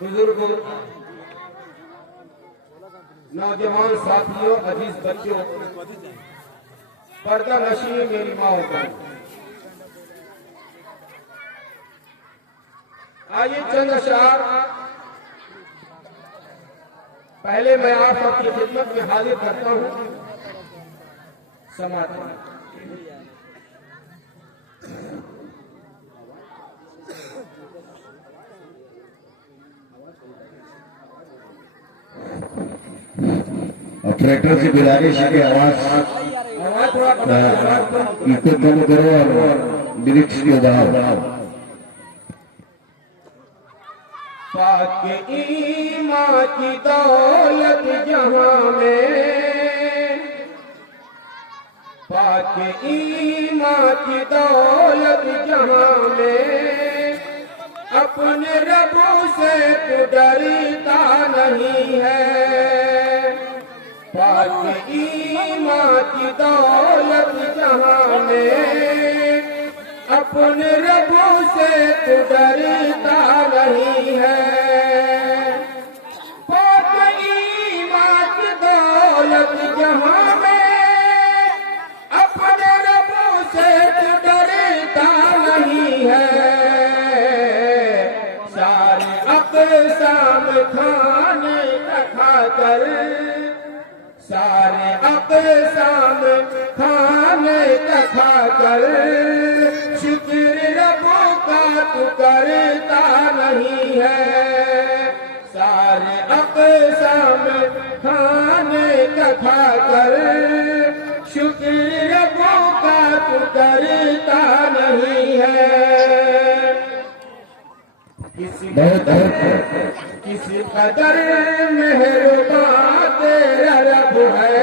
बुजुर्ग, नौजवान साथियों, अजीज बच्चों, पर्दा नशी मेरी माँ का, आइए चंद अशआर पहले मैं आप सबकी खिदमत में हाजिर करता हूँ। समाते हैं। और ट्रैक्टर से गुजारिश है कि आवाज इनको कम करो और लिरिक्स को बढ़ाओ। पाक ईमान की दौलत जहां में, पाक ईमान की दौलत जहां में, अपने रबू से तू डरता नहीं है। पाक ईमान की दौलत जहां में, अपने रबू से तू डरता नहीं है। पाक ईमान की दौलत जहां में, अपने रबू से तू डरता नहीं है। सारे अक़साम खाने खाकर, सारे अक़साम खाने खाकर, शुक्र रबू का तू करता नहीं है। सारे अक़साम खाने खाकर, शुक्र रबू का तू करता नहीं है। किसी कदर मेहरबान तेरा रब है,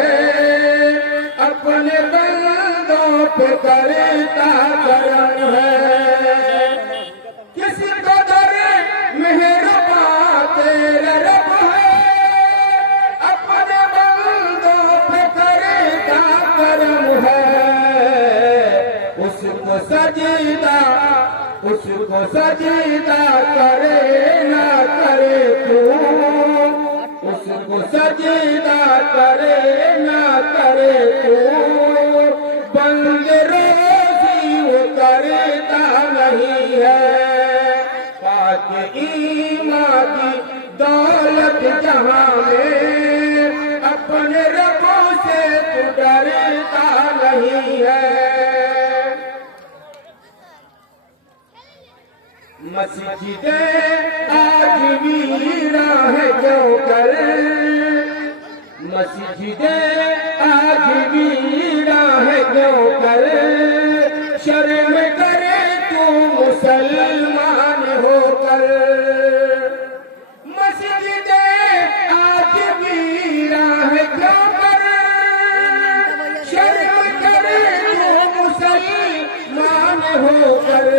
अपने बंदों पे करता करम है। किसी कदर मेहरबान तेरा रब है, अपने बंदों पे करता करम है। उसको सजदा करे ना करे तू, उसको सजदा करे ना करे तू, बंद रोजी वो करता नहीं है। पाक ईमान की दौलत जहां में, अपने रबों से डरता नहीं है। मस्जिदें आज वीरा है क्यों कर, मस्जिदें आज वीरा है क्यों कर, शर्म करे तू मुसलमान होकर। मस्जिदें आज वीरा है क्यों कर, शर्म करे तू मुसलमान होकर।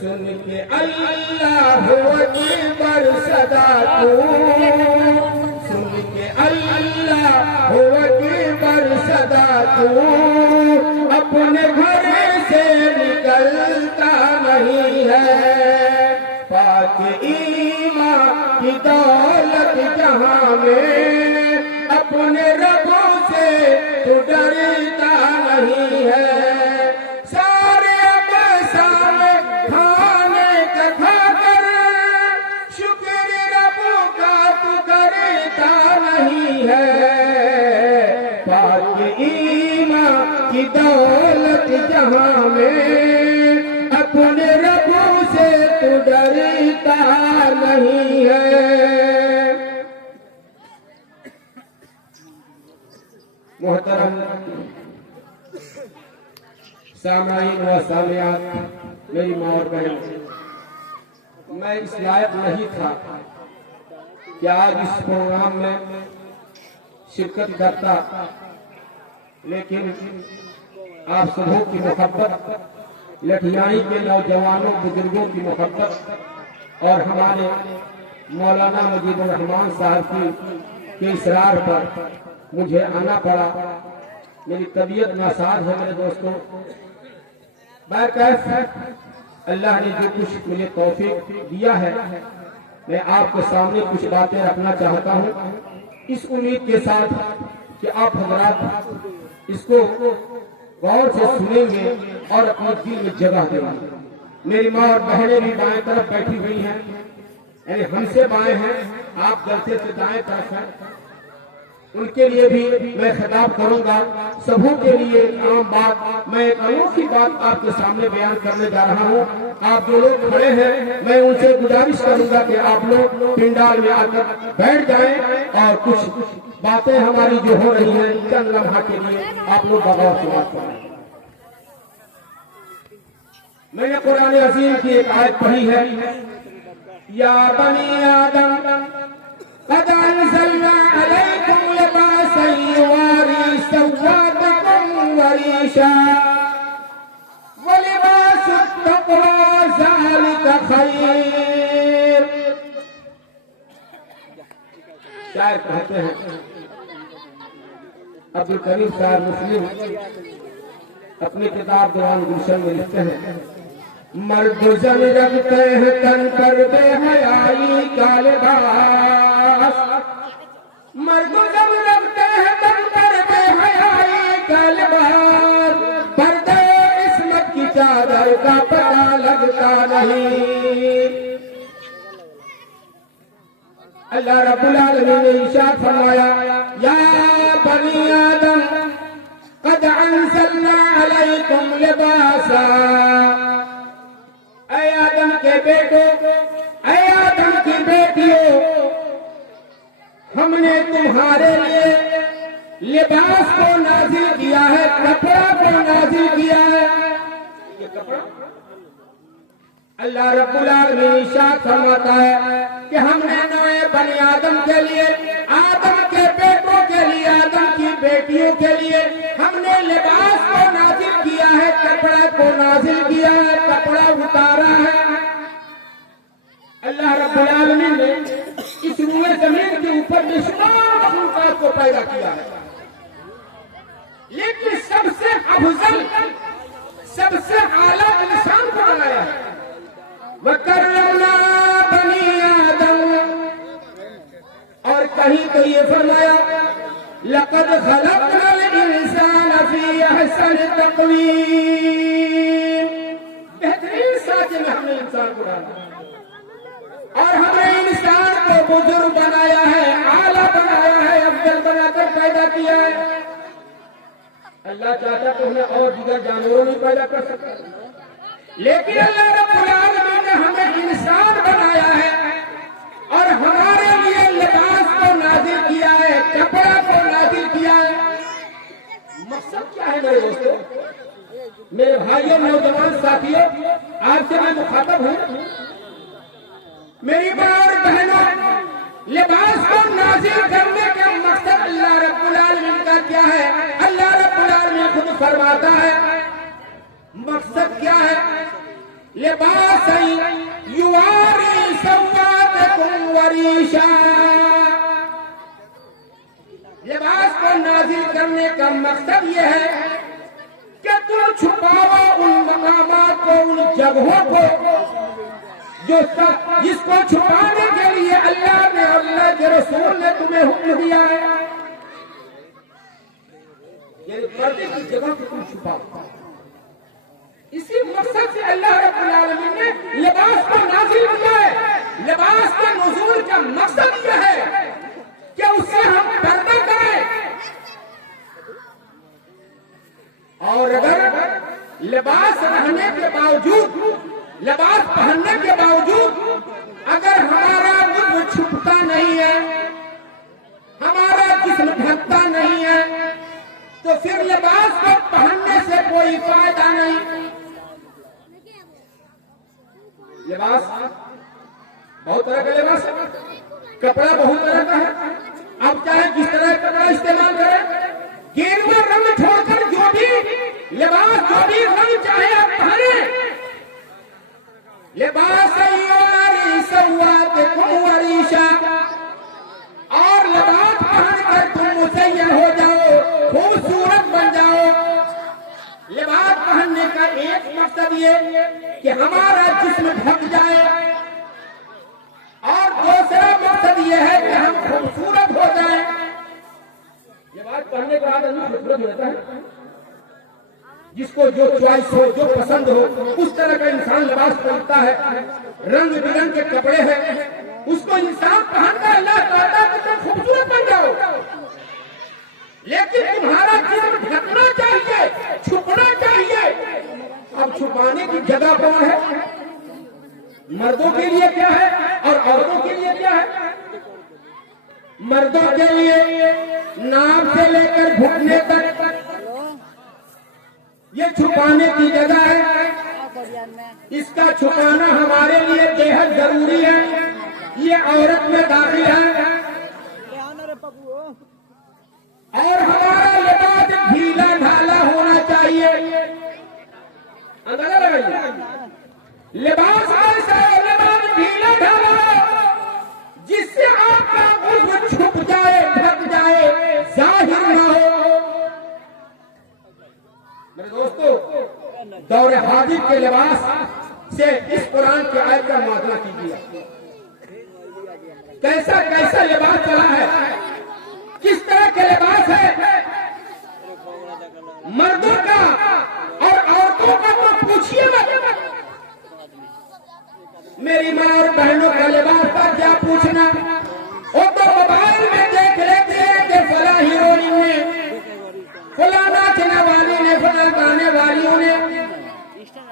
सुन के अल्लाह अकबर सदा तू, सुन के अल्लाह अकबर सदा तू, अपने घर से निकलता नहीं है। पाक ईमान की दौलत जहां में, अपने रबों से तू डरता नहीं है। सारे बसाम खाने का खाकर, शुक्र रबों का तू करता नहीं है। पाक ईमान की दौलत जहां में, अपने रबों से तू डरता नहीं है। मोहतरम सामाईन व सामियात, मेरी माँ और बहन, मैं इस लायक नहीं था कि आज इस प्रोग्राम में शिरकत करता, लेकिन आप सबों की मोहब्बत, लठियाई के नौजवानों बुजुर्गों की मोहब्बत और हमारे मौलाना मुजीबुर रहमान साहब के इसरार पर मुझे आना पड़ा। मेरी तबीयत नासाज है मेरे दोस्तों। बैकैफ अल्लाह ने जो कुछ मुझे तौफीक दिया है, मैं आपके सामने कुछ बातें रखना चाहता हूँ, इस उम्मीद के साथ कि आप हजरात इसको गौर से सुनेंगे और अपने दिल में जगह देंगे। मेरी माँ और बहनें भी बाएं तरफ बैठी हुई हैं, यानी हमसे बाएं हैं, आप जलसे से दाएं तरफ हैं। उनके लिए भी मैं खिताब करूंगा। सबों के लिए आम बात, मैं एक अनोखी बात आपके सामने बयान करने जा रहा हूँ। आप जो लोग खड़े हैं, मैं उनसे गुजारिश करूंगा कि आप लोग पिंडाल में आकर बैठ जाएं और कुछ बातें हमारी जो हो रही हैं चंद लम्हा के लिए आप लोग बगौर सुना करें। मैंने कुरान अजीम की एक आयत पढ़ी है, या बनी आदम क़द अंज़लना अलैकुम लिबासन युवारी सौआतिकुम वरीशा व लिबासुत तक़वा ज़ालिका खैर। शायर कहते हैं, अब्दुल करीम साहब मुस्लिम अपनी किताब दीवान गुलशन में लिखते हैं, मर्द जन रखते हैं तन पर बेहयाई का लिबास, मर्द जन रखते हैं तन पर बेहयाई का लिबास, पर्दे इस्मत की चादर का पता लगता नहीं। अल्लाह रब्बुल आलमीन ने इरशाद फरमाया, या बनी आदम क़द अंज़लना अलैकुम लिबासा, ऐ आदम के बेटो, ऐ आदम की बेटियों, हमने तुम्हारे लिए लिबास को नाजिल किया है, कपड़ा को नाजिल किया है। ये कपड़ा अल्लाह रब्बुल आलमीन इरशाद फरमाता है कि हमने नए बनी आदम के लिए, आदम के बेटों के लिए, आदम की बेटियों के लिए हमने लिबास को नाजिल किया है, कपड़ा को नाजिल किया है, कपड़ा उतारा है। अल्लाह रब्बुल आलमीन ने इस रूए जमीन के ऊपर बेशुमार मखलूकात को पैदा किया है, लेकिन सबसे अफजल, सबसे आला इंसान को बनाया है। वकर्रमना बनी आदम, और कहीं तो ये फरमाया, लक़द खलक़नल इंसान फी अहसनि तक़वीम, बेहतरीन साजे में हमने इंसान को डाला और हमने इंसान को बुजुर्ग बनाया है, आला बनाया है, अफजल बनाकर पैदा किया है। अल्लाह चाहता तो हमें और दीगर जानवरों नहीं पैदा कर सकता, लेकिन अल्लाह रब्बुल आलमीन ने हमें इंसान बनाया है और हमारे लिए लिबास को नाजिल किया है, कपड़ा को नाजिल किया है। मकसद क्या है मेरे दोस्तों, मेरे भाइयों, नौजवान साथियों, आपसे मैं मुखातब हूँ, मेरी माँ और बहनों, लिबास को नाजिल करने का मकसद अल्लाह रब्बुल आलमीन का क्या है? अल्लाह रब्बुल आलमीन खुद फरमाता है, मकसद क्या है? लिबास युवारी सौआतकुम वरीशा। लिबास को नाजिल करने का मकसद यह है कि तुम छुपाओ उन मकामात को, उन जगहों को जो जिसको छुपाने के लिए अल्लाह ने और अल्लाह के रसूल ने तुम्हें हुक्म दिया है। ये पर्दे की जगह को तुम छुपाओ, इसी मकसद से अल्लाह रब्बुल आलमीन ने लिबास को नाज़िल किया है। लिबास के नुज़ूल का मकसद यह है कि उससे हम पर्दा करें, और अगर लिबास रहने के बावजूद, लिबास पहनने के बावजूद अगर हमारा जिस्म छुपता नहीं है, हमारा जिस्म ढकता नहीं है, तो फिर लिबास को पहनने से कोई फायदा नहीं। लिबास बहुत तरह का लिबास है, कपड़ा बहुत तरह का है। आप चाहे जिस तरह का कपड़ा इस्तेमाल करें, गेरुआ रंग छोड़कर जो भी लिबास, जो भी रंग चाहे आप पहने। लिबास युवारी सौआतकुम वरीशा, और लिबास पहनकर तुम मुज़य्यन हो जाओ, खूबसूरत बन जाओ। लिबास पहनने का एक मकसद ये कि हमारा जिस्म ढक जाए, और दूसरा मकसद ये है कि हम खूबसूरत हो जाए। लिबास पहनने के बाद आदमी खूबसूरत होता है, जिसको जो च्वाइस हो, जो पसंद हो, उस तरह का इंसान लिबास पहनता है। रंग बिरंग के कपड़े हैं, उसको इंसान पहनता है, अल्लाह कहता है कि तुम खूबसूरत बन जाओ। लेकिन तुम्हारा जिस्म ढकना चाहिए, छुपना चाहिए। अब छुपाने की जगह कौन है? मर्दों के लिए क्या है और औरतों के लिए क्या है? मर्दों के लिए नाभ से लेकर घुटने तक ये छुपाने की जगह है। इसका छुपाना हमारे लिए बेहद जरूरी है। ये औरत में दाखिल है, और हमारा लिबास ढीला ढाला होना चाहिए। अंदाजा लगाइए, लिबास ऐसा है, लिबास ढीला ढाला जिससे आपका उज्व छुप जाए, ढक जाए, जाहिर ना हो। मेरे दोस्तों, दौरे हाजिर के लिबास से इस कुरान के आयत का मुआवजा कीजिए। कैसा कैसा लिबास चला है, किस तरह के लिबास है मर्दों का और औरतों का, तो पूछिए मत। मेरी माँ और बहनों का लिबास का क्या पूछना, वो तो मोबाइल में देख लेते हैं कि फला हीरोइन ने, फला नाचने वाली ने, फला गाने वालियों ने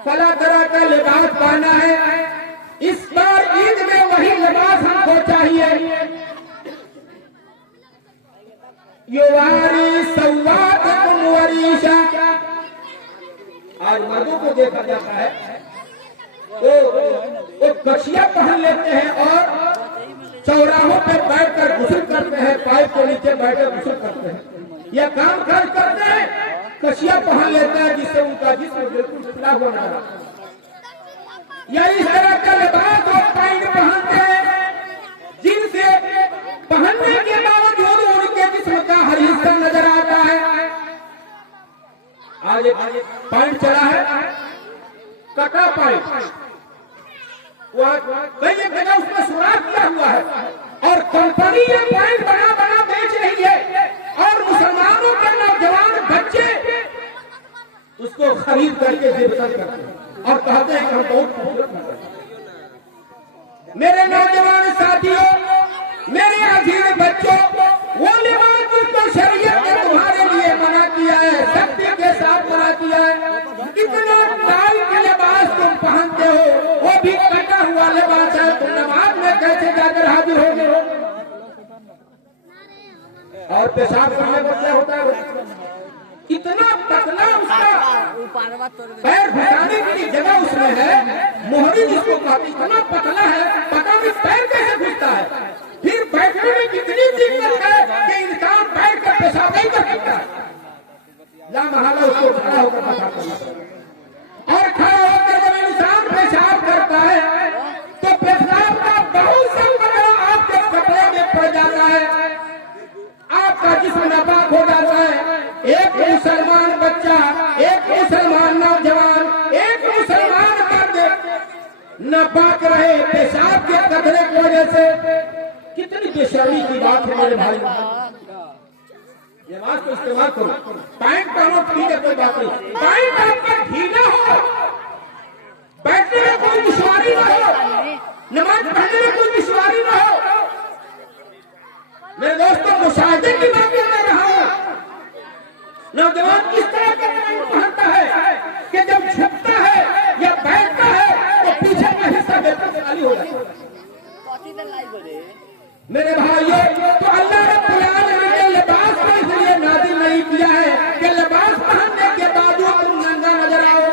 फला तरह का लिबास पहना है। इस बार ईद में वही लिबास हमको चाहिए। युवारी सौआतकुम वरीशा। आज मर्दों को देखा जाता है वो कछिया पहन लेते हैं और चौराहों पे बैठकर गुस्ल करते हैं, पाइप के नीचे बैठकर गुस्ल करते हैं, या काम काज करते हैं, कछिया पहन लेते हैं जिससे उनका जिस्म बिल्कुल खुला हुआ न रहा। या इस तरह का लिबास और पैंट पहनते हैं जिनसे पहनने के बावजूद उनके जिस्म का हर हिस्सा नजर आता है। आज पैंट चला है, कटा पैंट, कई जगह उसमें सुराख किया हुआ है, और कंपनी ये पैंट बना बना बेच रही है, और मुसलमानों के नौजवान बच्चे उसको खरीद करके बेचकर करते हैं और कहते हैं कि हम बहुत खूबसूरत हैं। मेरे नौजवान साथियों, मेरे अजीज बच्चों, वो लिबास जिसको शरीयत ने तुम्हारे लिए मना किया है, सख्ती और पेशाब करने पर क्या होता है? इतना पतला उसका पैर घुसाने की जगह उसमें है, मोहरी जिसको कहते, इतना पतला है, पता नहीं पैर कैसे घुसता है। फिर बैठने में कितनी दिक्कत है कि इंसान बैठ कर पेशाब नहीं कर सकता। ला महाला उसको खड़ा होकर पेशाब करना, और खड़ा होकर जब इंसान पेशाब करता है तो पेशाब का बहुत सा कचरा आपके कपड़े में पड़ जाता है, आपका जिस्म नापाक हो जाता है। एक मुसलमान बच्चा, एक मुसलमान नौजवान, एक मुसलमान मर्द नापाक रहे पेशाब के कचरे की वजह से। कितनी बेशर्मी की बात है मेरे भाई। ये बात को इस्तेमाल करो। पैंट पहनो ठीक है, कोई बात नहीं, पैंट आपका ढीला हो, बैठने में कोई दुश्वारी न हो, नमाज पढ़ने में कोई दुश्वारी न हो। मेरे दोस्तों, मुशाहिदे की बात कर रहा हूं। नौजवान किस तरह का पैंट पहनता है कि जब झुकता है या बैठता है तो पीछे का हिस्सा बिल्कुल खाली हो जाता है। मेरे भाइयों, तो अल्लाह रब्बुल आलमीन ने लिबास को इसलिए नाज़िल नहीं किया है कि लिबास पहनने के बावजूद तुम नंगा नजर आओ।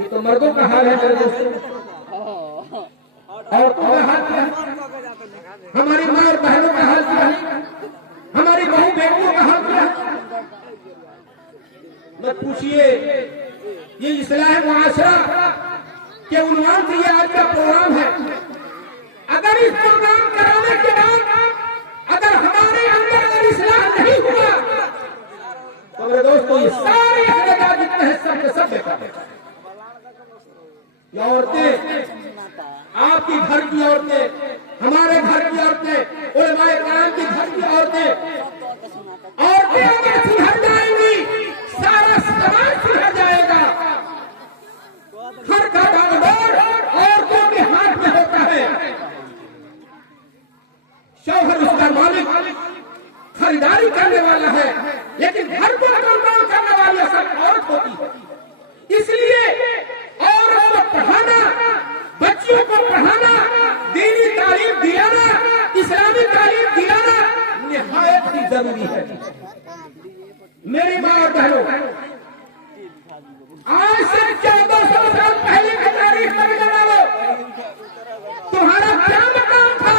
ये तो मर्दों का हाल है मेरे दोस्तों, औरतों का हाल क्या है, हमारी माँ और बहनों का हाल क्या है, हमारी बहू बेटियों का हाल क्या है। मत पूछिए। ये इस्लाह मुआशरा के उन्वान से ये आज का प्रोग्राम है। अगर इस प्रोग्राम कराने के बाद अगर हमारे अंदर अगर इस्लाह नहीं हुआ तो मेरे दोस्तों ये सारे अहदेदार जितने हैं सब के सब बेकार है। ये औरतें, आपकी घर की औरतें, हमारे घर की औरतें, उलमाए कराम की घर की औरतें अगर सुधर जाएंगी सारा समाज सुधर जाएगा। घर का बागबान औरतों के हाथ में होता है। शौहर उसका मालिक, खरीदारी करने वाला है, लेकिन घर को कंट्रोल करने वाली असल औरत होती है। इसलिए औरत को पढ़ाना, बच्चियों को पढ़ाना, दीनी तालीम दिलाना, इस्लामी तालीम दिलाना निहायत ही जरूरी है। मेरी माँ और बहनों, आज से 1400 साल पहले की तारीख में लगा लो, तुम्हारा क्या मकाम था?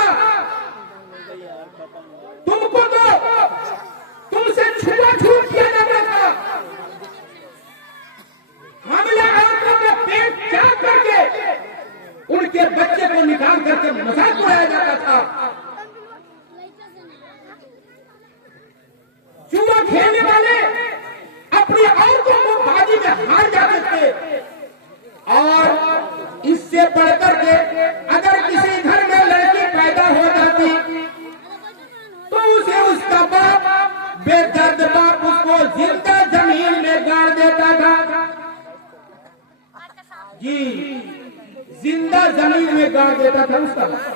तुमको तो तुमसे छुआछूत किया जाता था। हमला औरतों का पेट चाक करके उनके बच्चे को निकाल करके मजाक उड़ाया जाता था। जुआ खेलने वाले अपनी औरतों को बाजी में हार जाते थे। और इससे बढ़कर के अगर किसी घर में लड़की पैदा हो जाती तो उसे उसका बाप, बेदर्द बाप, उसको जिंदा जमीन में गाड़ देता था। जी, जिंदा जमीन में गाड़ देता था उसका बाप।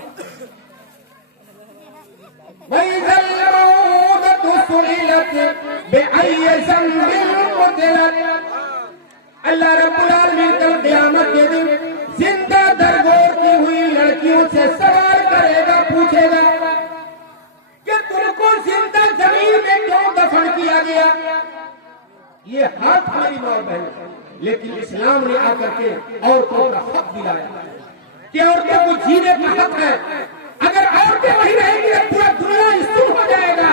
अल्लाह रब्बुल आलमीन कल क़यामत के दिन जिंदा दरगोर की हुई लड़कियों से सवाल करेगा, पूछेगा कि तुमको जिंदा जमीन में क्यों दफन किया गया? ये हक हमारी माँ बहन, लेकिन इस्लाम ने आकर के औरतों का हक दिलाया कि औरतों को जीने का हक है। अगर औरतें नहीं रहेंगी तो पूरा दुनिया सुन हो जाएगा,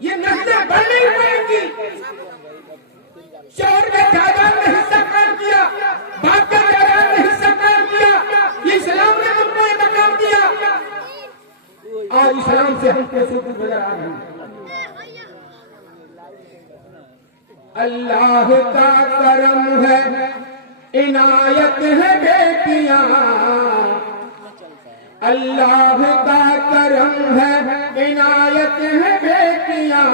ये नस्लें बढ़ नहीं पाएंगी। शोहर के जायदाद में हिस्सा कायम किया, बाप के जायदाद में हिस्सा कायम किया, ये इस्लाम ने हमको ये मकाम दिया और इस्लाम से हमको शुरू नजर आ रही है। अल्लाह का करम है, इनायत है बेटियां, अल्लाह का करम है, इनायत है बेटियां,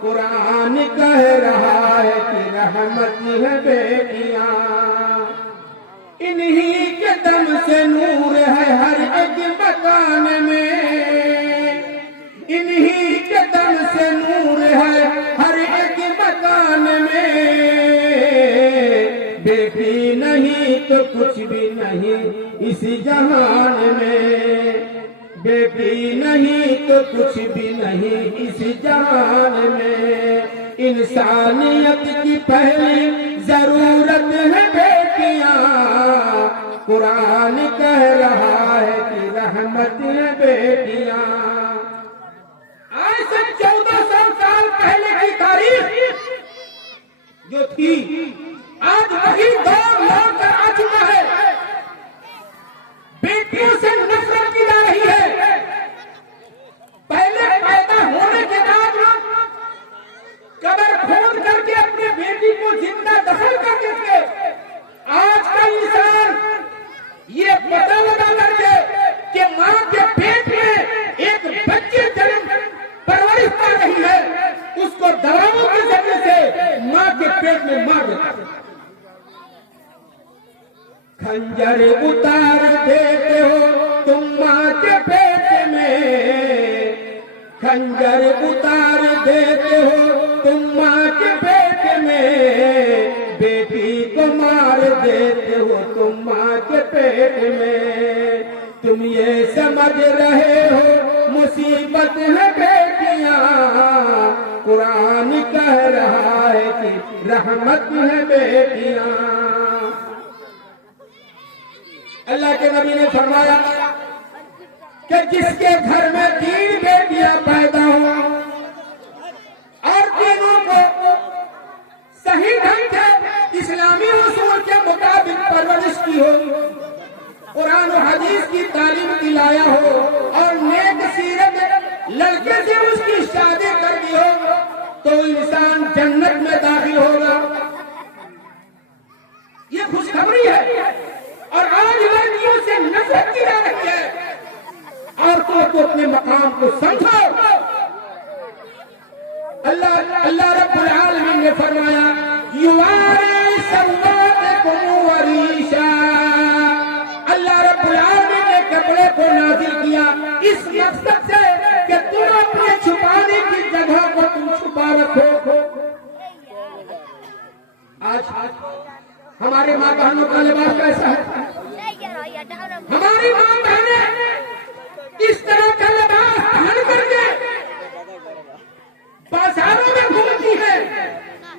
कुरान कह रहा है कि रहमत है बेटियां, इन्हीं के दम से नूर है हर एक मकान में, इन्हीं के दम से नूर है हर एक मकान में, बेटी नहीं तो कुछ भी नहीं इस जहान में, बेटी नहीं तो कुछ भी नहीं इस जान में। इंसानियत की पहली जरूरत है बेटियां। कुरान कह रहा है कि रहमत है बेटियां। आज से 1400 साल पहले की तारीख जो थी, आज वही दौर लौट कर आ चुका है। बेटियों से नफरत की जा रही है। पहले पैदा होने के बाद कब्र खोद करके अपनी बेटी को जिंदा दफन करते थे। आज का इंसान ये पता लगा करके कि मां के पेट में एक बच्चे जन्म परवरिश पा रही है, उसको दवाओं के जरिए से मां के पेट में मार देता है। खंजर उतार देते हो तुम मां के पेट में। खंजर उतार देते हो तुम मां के पेट में। बेटी को मार देते हो तुम मां के पेट में। तुम ये समझ रहे हो मुसीबत है बेटियां। कुरान कह रहा है कि रहमत है बेटियां। अल्लाह के नबी ने फरमाया कि जिसके घर में 3 बेटियां पैदा हो और तीनों को सही ढंग से इस्लामी उसूल के मुताबिक परवरिश की हो, कुरान और हदीस की तालीम दिलाया हो और नेक सीरत लड़के से उसकी शादी कर दी हो, तो इंसान जन्नत में दाखिल होगा। ये खुशखबरी है। और आज लड़कियों से नफरत की जा रही है। औरतों को अपने मकाम को समझो। अल्लाह रब्बुल आलमीन ने फरमाया युवारी सवातकुम वरीशा। अल्लाह रब्बुल आलमीन ने कपड़े को नाज़िल किया इस मकसद से कि तुम अपने छुपाने की जगह को तुम छुपा रखो। आज हमारे माँ बहनों का लिबास कैसा है? हमारी माँ बहनें इस तरह का लिबास पहन करके बाजारों में घूमती है,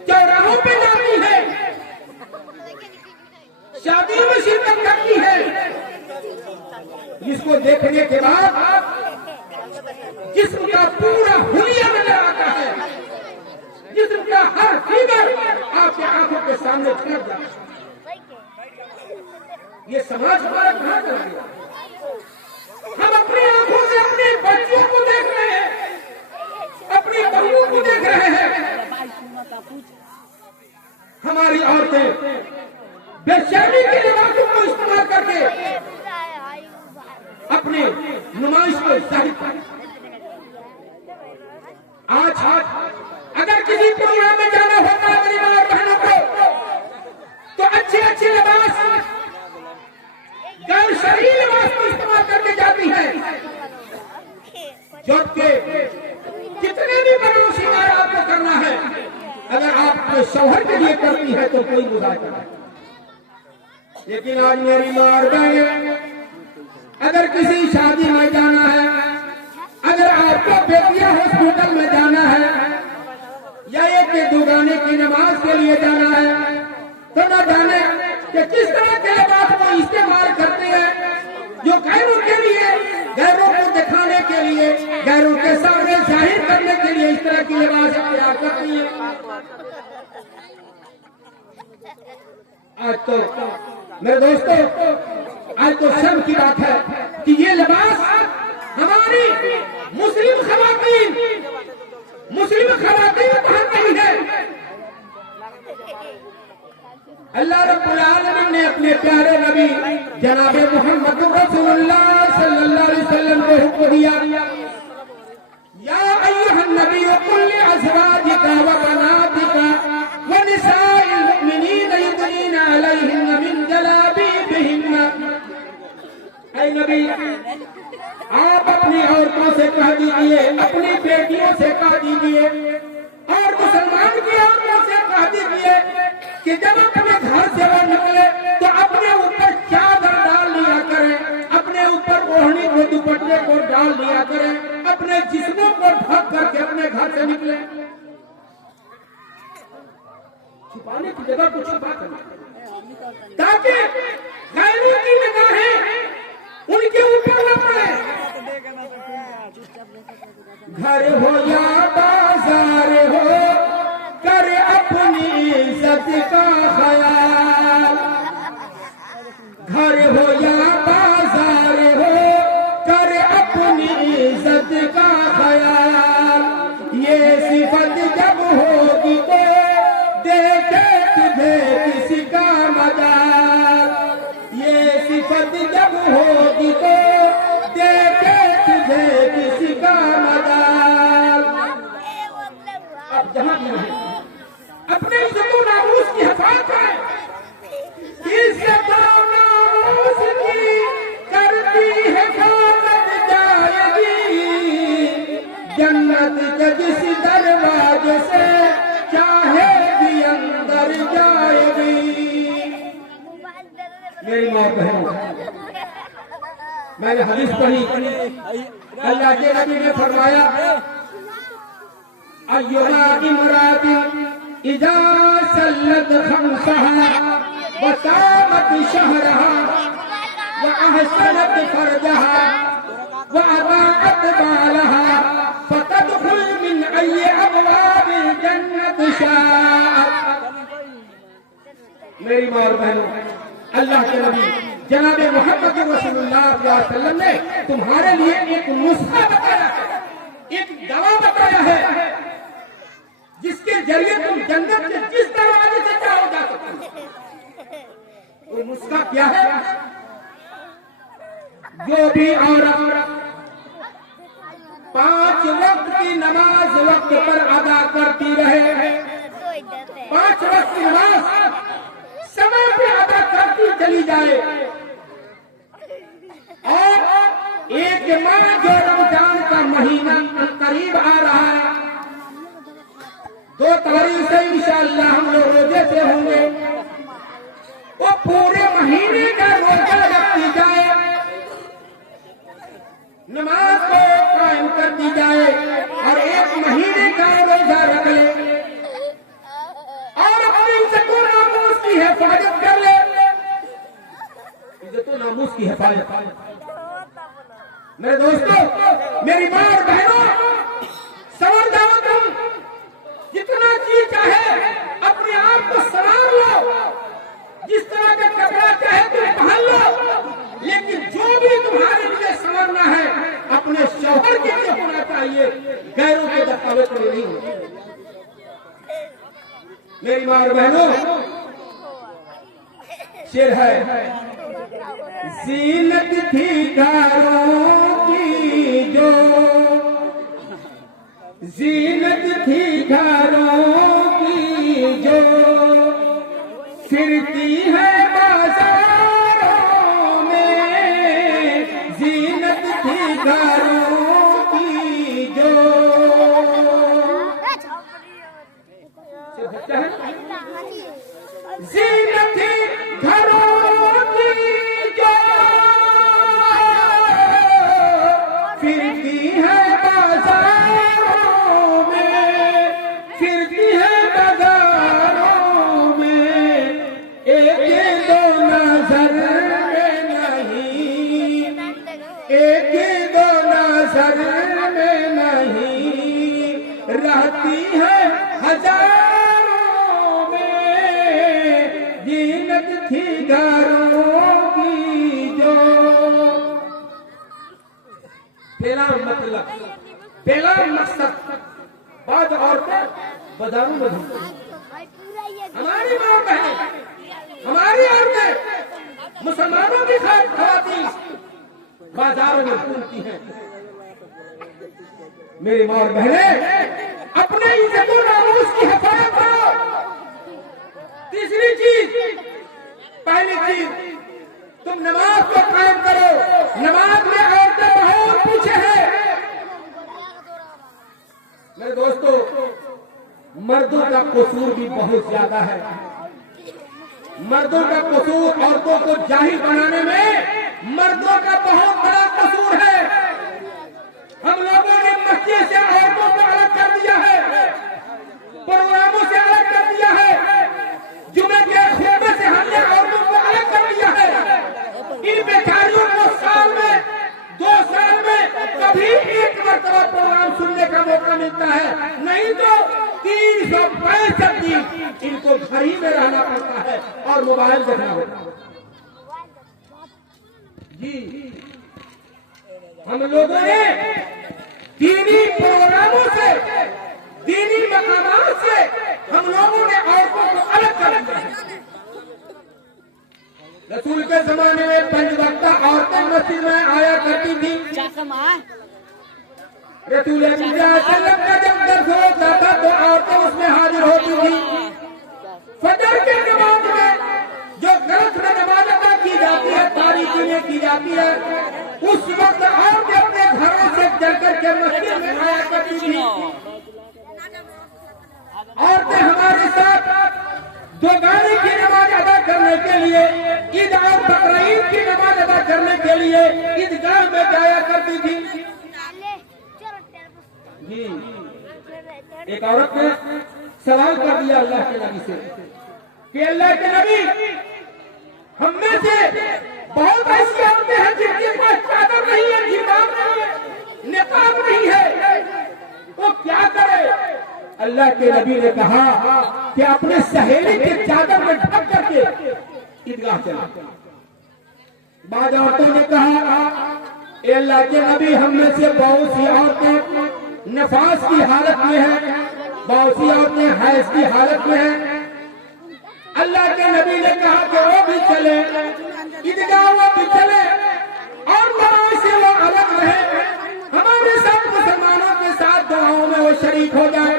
चौराहों पे जाती है, शादियों में शिरकत करती है, जिसको देखने के बाद जिस्म का पूरा हुलिया नजर आता है, जिस्म का हर फिगर आपके आंखों के सामने झलक जाता है। ये समाज हमारा कहां चला गया? हम अपनी आंखों से अपने बच्चों को देख रहे हैं, अपनी बहुओं को देख रहे हैं। हमारी औरतें बेशर्मी के लिबासों को इस्तेमाल करके अपनी नुमाइश को जाहिर करती। आज अगर किसी प्रोग्राम में जाना होता है मेरी मां बहनों को, तो अच्छे अच्छे लिबास, गैर शरई लिबास को इस्तेमाल करके जाती है। जबकि कितने भी बड़ों श्रृंगार आपको करना है, अगर आप अपने शौहर के लिए करती है तो कोई मुजाहिर नहीं। लेकिन आज मेरी मां और बहनें, अगर किसी शादी में जाना है, अगर आपको बेटियां हॉस्पिटल में जाना है या एक दो गाने की नमाज के लिए जाना है, तो न जाने कि किस तरह के लिबास को इस्तेमाल करते हैं, जो गैरों के लिए, गैरों को दिखाने के लिए, गैरों के सामने जाहिर करने के लिए इस तरह की लिबास तैयार करती है। आज तो मेरे दोस्तों, आज तो शर्म की बात है कि ये लिबास हमारी मुस्लिम खवातीन पहन रही है। अल्लाह रब्बुल आलमीन ने अपने प्यारे नबी जनाबे मोहम्मद रसूलुल्लाह सल्लल्लाहु अलैहि वसल्लम को हुक्म दिया, या अय्युहन नबी कुल लिअज़वाजिका व बनातिका व निसाइल मुमिनीन युदनीना अलैहिन्ना मिन जलाबिबिहिन्ना। ऐ नबी, आप अपनी औरतों से कह दीजिए, अपनी बेटियों से कह दीजिए और मुसलमान की औरतों से कह दीजिए कि जब अपने घर से वो निकले तो अपने ऊपर चादर डाल लिया करें, अपने ऊपर ओढ़नी को दुपट्टे को डाल लिया करें, अपने जिस्मों को ढक करके अपने घर से निकले। छुपाने की जगह को छुपा कर, ताकि गैरों की निगाहें उनके ऊपर न पड़े। घर हो या बाजार हो, कर अपनी इज्जत का ख्याल। घर हो या बाजार हो, कर अपनी इज्जत का ख्याल। ये सिफत जब होगी तो देखे तुझे किसी का मजाल। ये सिफत जब होगी तो देखे तुझे किसी का मजाल। अब जहां भी रहे अपने इज्जत नामूस की हिफाजत करें। इज्जत नामूस की करती हिफाजत जाएगी, जन्नत के जिस दरवाजे से चाहे भी अंदर जाएगी। मेरी माँ बहनों, मैंने हदीस पढ़ी, अल्लाह के नबी ने फरमाया, अय्युमा इमरातिन इज़ा सल्लत खम्सहा व सामत शहरहा व अहसनत फरजहा व अताअत बालहा फतदखुल मिन अय्यि अबवाबिल जन्नत शाअत। मेरी माँ और बहनों, अल्लाह के नबी जनाब मोहम्मद रसूलुल्लाह सल्लल्लाहु अलैहि वसल्लम ने तुम्हारे लिए एक नुस्खा बताया है, एक दवा बताया है, जिसके जरिए तुम जन्नत के जिस दरवाजे से चाहो जा सकते हो। वो नुस्खा क्या है? जो भी औरत 5 वक्त की नमाज वक्त पर अदा करती रहे, 5 वक्त की नमाज समय पे अदा करती चली जाए, और एक माह जो रमजान का महीना करीब आ रहा है, 2 तारीख से इंशाअल्लाह हम लोग रोजे से होंगे, वो पूरे महीने का रोजा रखती जाए, नमाज को कायम कर दी जाए, और 1 महीने का रोजा रख ले, और अपनी इज्जत नामूस की हिफाजत कर ले। इज्जत नामूस की हिफाजत। मेरे दोस्तों, मेरी माँ और बहनों, संवर जाओ तुम, जितना जी चाहे अपने आप को संवार लो, जिस तरह का कपड़ा चाहे तुम पहन लो, लेकिन जो भी तुम्हारे लिए संवरना है अपने शौहर के लिए होना चाहिए, गैरों के दस्तावेज पर नहीं होना। मेरी माँ और बहनों, शेर है, ज़ीनत थी घरों की जो, ज़ीनत थी घरों की जो, फिरती है बाजारों में। ज़ीनत थी घरों की जो, ज़ीनत थी घरों की जो, फिरती है बाजारों में, फिरती है बाजारों में। एक दो नजर में नहीं, एक दो नजर में नहीं, रहती है हजारों में। ज़ीनत थी घरों की जो, पहला मतलब, पहला मकसद, बाद औरतें बाजारों में घूमती। हमारी माँ बहनें, हमारी औरतें, मुसलमानों की ख़वातीन बाजारों में घूमती हैं। मेरी माँ और बहनें, अपने इज्जत नामूस की हिफाजत करो। तीसरी चीज, पहली चीज, तुम नमाज को कायम करो। नमाज में औरतें बहुत पीछे हैं। मेरे दोस्तों, मर्दों का कसूर भी बहुत ज्यादा है। मर्दों का कसूर, औरतों को जाहिल बनाने में मर्दों का बहुत बड़ा कसूर है। भी एक मरतबा प्रोग्राम सुनने का मौका मिलता है, नहीं तो 365 दिन इनको घर ही में रहना पड़ता है और मोबाइल देखना होता है। जी हम लोगों ने दीनी प्रोग्रामों से, दीनी मकामात से हम लोगों ने औरतों को अलग कर दिया है। रसूल के जमाने में 5 वक्ता औरतें मस्जिद में आया करती थी। रसूल सल्लल्लाहु का जब दर्स होता था तो औरतें उसमें हाजिर होती थी। फजर के नमाज में जो गलत में नमाज अदा की जाती है, तारीखी में की जाती है, उस वक्त औरतें अपने घरों से चल करके मस्जिद में आया करती थी। औरतें हमारे साथ दोगाने की नमाज अदा करने के लिए, ईद और बकरा ईद की नमाज अदा करने के लिए ईदगाह में जाया करती थी। जी एक औरत ने सवाल कर दिया अल्लाह के नबी से कि अल्लाह के नबी, हम में से बहुत ऐसी औरतें हैं जिनके पास चादर नहीं है, जिल्बाब नहीं है, निकाब नहीं है, वो क्या करे? अल्लाह के नबी ने कहा कि अपने सहेली के चादर में ढक करके ईदगाह चला। बाद औरतों ने कहा, ए अल्लाह के नबी, हम में से बहुत सी औरतें नफास की हालत में है, बहुत सी औरतें हैज की हालत में है। अल्लाह के नबी ने कहा कि वो भी चले ईदगाह, वो भी चले और नमाज से वो अलग रहे, हमारे साथ मुसलमानों के साथ दुआओं में वो शरीक हो जाए।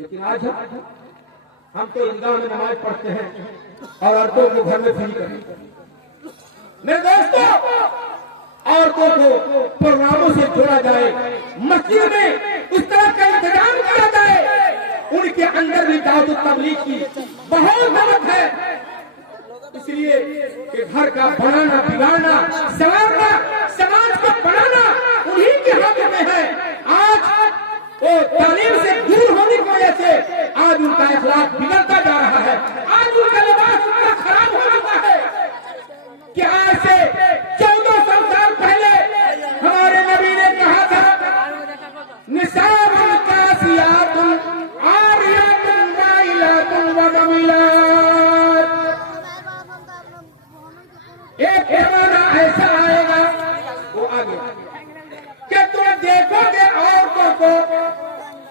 लेकिन आज हम तो ईदगाह में नमाज पढ़ते हैं और औरतों को घर में फ्री करते हैं। मेरे दोस्तों, औरतों को प्रोग्रामों से जोड़ा जाए, मस्जिद में उस तरह का इंतजाम किया जाए, उनके अंदर भी दावत तबलीग की बहुत जरूरत है। इसलिए कि घर का बनाना, बिगाड़ना, संवारना, समाज को बनाना उन्हीं के हाथ में है। आज वो तालीम से दूर होने की वजह से आज उनका अखलाक बिगड़ता जा रहा है, आज उनका लिबास इतना खराब हो चुका है कि आज से 1400 साल पहले हमारे नबी ने कहा था, निसाबुन कासियातुन आरियातुन माइलातुन व ममिलात। एक जमाना ऐसा आएगा, वो आगे कि तुम देखोगे औरतों को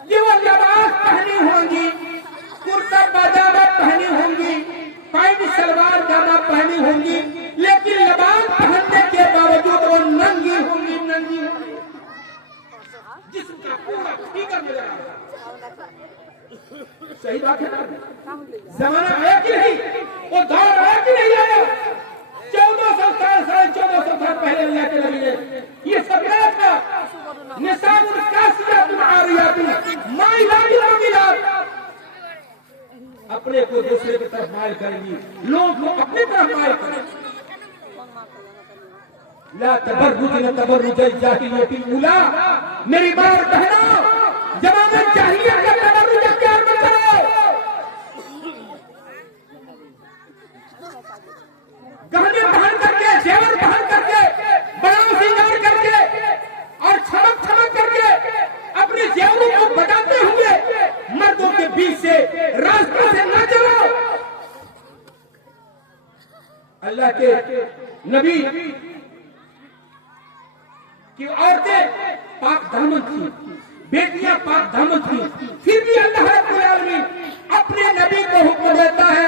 कि वो लिबास पहनी होंगी, कुर्ता पजामा पहनी होंगी, पैंट सलवार जामा पहनी होंगी, लेकिन लिबास पहनने के बावजूद वो नंगी होंगी, नंगी होंगी, जिसका पूरा फिगर नजर आ रहा है। सही बात है ना? जमाना आया कि नहीं? वो दौर आया कि नहीं आया? 1400 साल, 1450 साल पहले अल्लाह के नबी ने ये सब था, निसाबुन कासियातुन आरियातुन माइलातुन व ममिलात। अपने को दूसरे की तरफ माइल करेंगी, लोग को अपनी तरफ माइल करेंगे। ला तबर्रुज तबर्रुज जाहिलिय्यतिल ऊला। मेरी बात कहना, जमाने जाहिलियत का तबर्रुज अख्तियार मत करो। गहने पहन करके, जेवर पहन करके, बड़ा श्रृंगार करके और चमक चमक करके अपने जेवरों को बजाते हुए मर्दों के बीच से रास्ते से न चलो। अल्लाह के नबी की औरतें पाक दामन थी, बेटियां पाक दामन थी, फिर भी अल्लाह रब्बुल आलमीन अपने नबी को हुक्म देता है,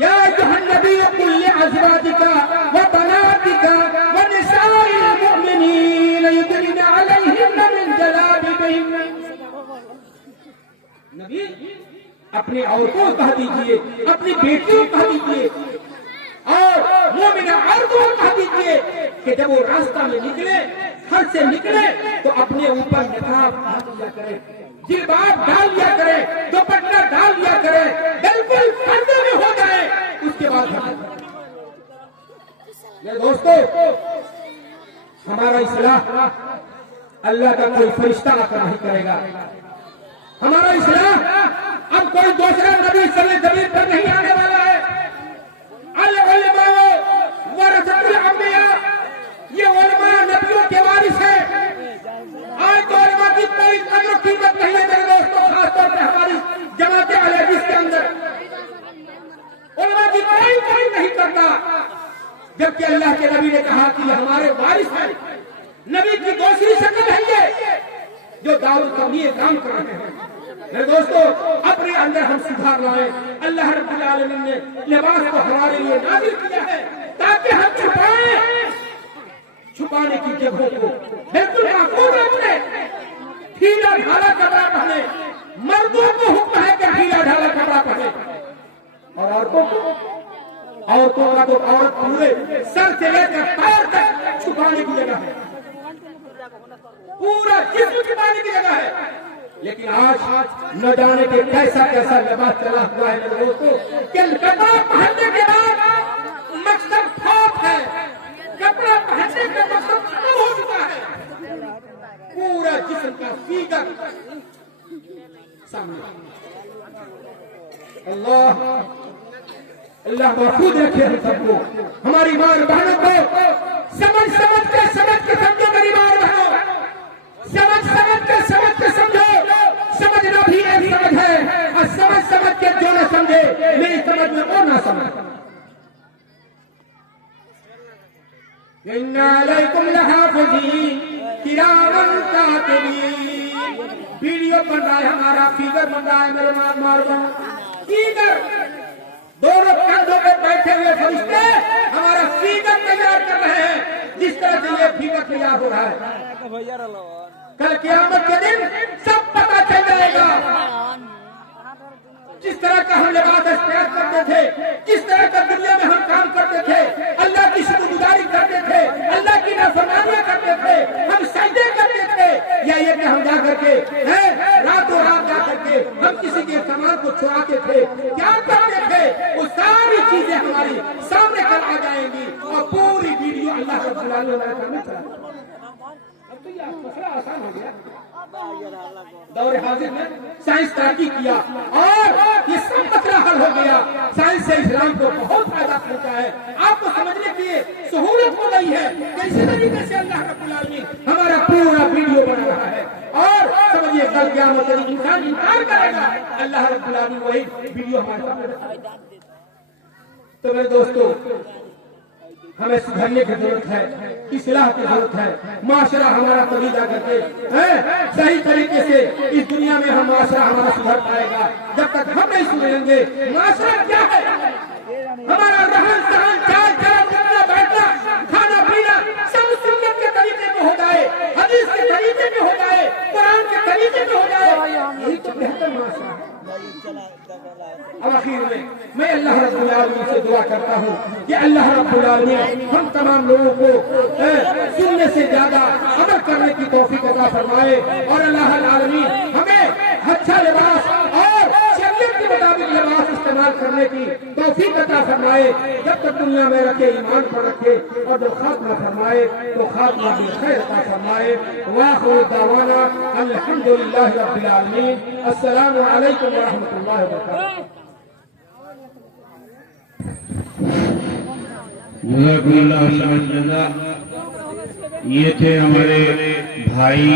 या अय्युहन नबी कुल लिअज़वाजिका व बनातिका व निसाइल मुमिनीन युदनिना अलैहिन्ना मिन जलाबिबिहिन्ना। नबी अपनी औरतों को कह दीजिए, अपनी बेटियों को कह दीजिए और मोमिना औरतों को कह दीजिए कि जब वो रास्ता में निकले, घर से निकले, तो अपने ऊपर निकाब डाल लिया करें, जिल्बाब डाल लिया करें, दुपट्टा डाल लिया करें, बिल्कुल पर्दे में हो जाए, उसके बाद मेरे दोस्तों, हमारा इस्लाह अल्लाह का कोई फरिश्ता आकर नहीं करेगा। हमारा इस्लाह अब कोई दूसरा नबी जमीन पर नहीं आने वाला है। अल उलमा वरसतुल अंबिया, ये उलमा जबकि अल्लाह के नबी ने कहा कि ये हमारे वारिस हैं। नबी की दूसरी शक्ल है ये जो दाऊद का लिए काम कर रहे हैं। मेरे दोस्तों, अपने अंदर हम सुधार लाए। अल्लाह रब्बुल आलमीन ने लिबास को हमारे लिए नाज़िल किया है ताकि हम छुपाने की जगहों को बिल्कुल महफूज रखें। ढीला ढाला कपड़ा पहने। मर्दों को हुक्म है कि ढीला ढाला कपड़ा पहने और औरतों का तो औरत पूरे सर से लेकर पैर तक छुपाने की जगह है, पूरा जिस्म छुपाने की जगह है। लेकिन आज न जाने के कैसा कैसा लिबास चला हुआ है मेरे दोस्तों कि कपड़ा पहनने के बाद मकसद खौफ है। कपड़ा पहनने का मकसद खत्म हो चुका है। पूरा जिस्म का फिगर सामने। अल्लाह महफूज रखे हम सबको, हमारी मां बहनों को समझ के समझो। मेरी मां बहनों, समझ के समझो। समझना भी एक समझ है और समझ के जो न समझे मेरी समझ में वो ना समझ। इन्ना अलैकुम लहाफ़िज़ीन किरामन कातिबीन। वीडियो बन रहा है हमारा, फिगर बन रहा है मेरे मार फिगर। दोनों कंधों पे बैठे हुए फरिश्ते हमारा फिगर तैयार कर रहे हैं। जिस तरह से ये फिगर तैयार हो रहा है, कल क़यामत के दिन सब पता चल जाएगा। जिस तरह का हम लिबास इख्तियार करते थे, जिस तरह का दुनिया में हम काम करते थे, अल्लाह की शुक्रगुजारी करते थे, अल्लाह की नाफरमानियां करते थे, हम सजदे करते थे, या ये कि हम जा करके रातों रात जा करके हम किसी के सामान को चुराते थे, क्या करते थे, वो सारी चीजें हमारी सामने कल आ जाएंगी और पूरी वीडियो अल्लाह रब्बुल आलमीन ने चला। अब तो ये मसला आसान हो गया। दौर हाजिर में साइंस तरक्की किया और ये सब मसला हल हो गया। साइंस से इस्लाम को बहुत फायदा पहुंचा है। आपको समझने की सहूलत हो गई है। कैसे तरीके से अल्लाह रब्बुल आलमीन हमारा पूरा वीडियो बना रहा है और समझिए कल क़यामत के दिन इंसान इनकार करेगा, अल्लाह रब्बुल आलमीन वही वीडियो हमारे सामने। तो मेरे दोस्तों, हमें सुधरने की जरूरत है, इस्लाह की जरूरत है। माशरा हमारा तभी जा करके सही तरीके से इस दुनिया में हम माशरा हमारा सुधर पाएगा। जब तक हम नहीं सुधरेंगे, माशरा क्या है, हमारा रहन सहन, चाल चलन, उठना बैठना, खाना पीना सब सुन्नत के तरीके में हो जाए, हदीस के तरीके में हो जाए, कुरान के तरीके में हो जाए, यही तो बेहतर माशरा है। अब आखिर में मैं अल्लाह रब्बुल आलमीन से दुआ करता हूँ कि अल्लाह रब्बुल आलमीन हम तमाम लोगों को सुनने से ज्यादा अमल करने की तौफीक अता फरमाए और अल्लाह आलमीन हमें अच्छा लिबास और शरीयत के मुताबिक लिबास इस्तेमाल करने की तौफीक अता फरमाए। जब तक दुनिया में रखे, ईमान पर रखे और जो खात्मा फरमाए तो खात्मा भी खैर अता फरमाए। वाखिर दावाना अल्हम्दुलिल्लाहि रब्बिल आलमीन। अस्सलामु अलैकुम व रहमतुल्लाहि व बरकातुहू। जज़ाकुमुल्लाह खैरन जज़ा। ये थे हमारे भाई